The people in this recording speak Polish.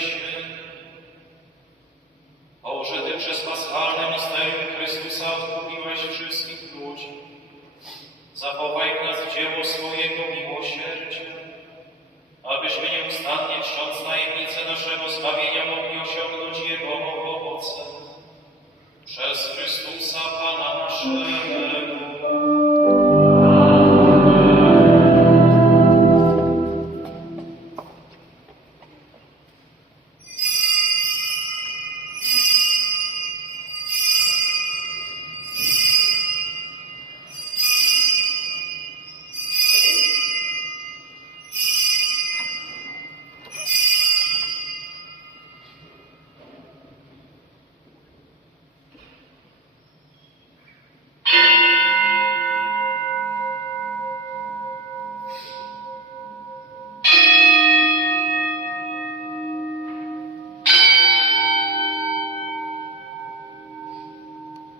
byliśmy. Boże, Ty przez paschalne misterium Chrystusa odkupiłeś wszystkich ludzi. Zachowaj w nas dzieło swojego miłosierdzia, abyśmy nieustannie czcząc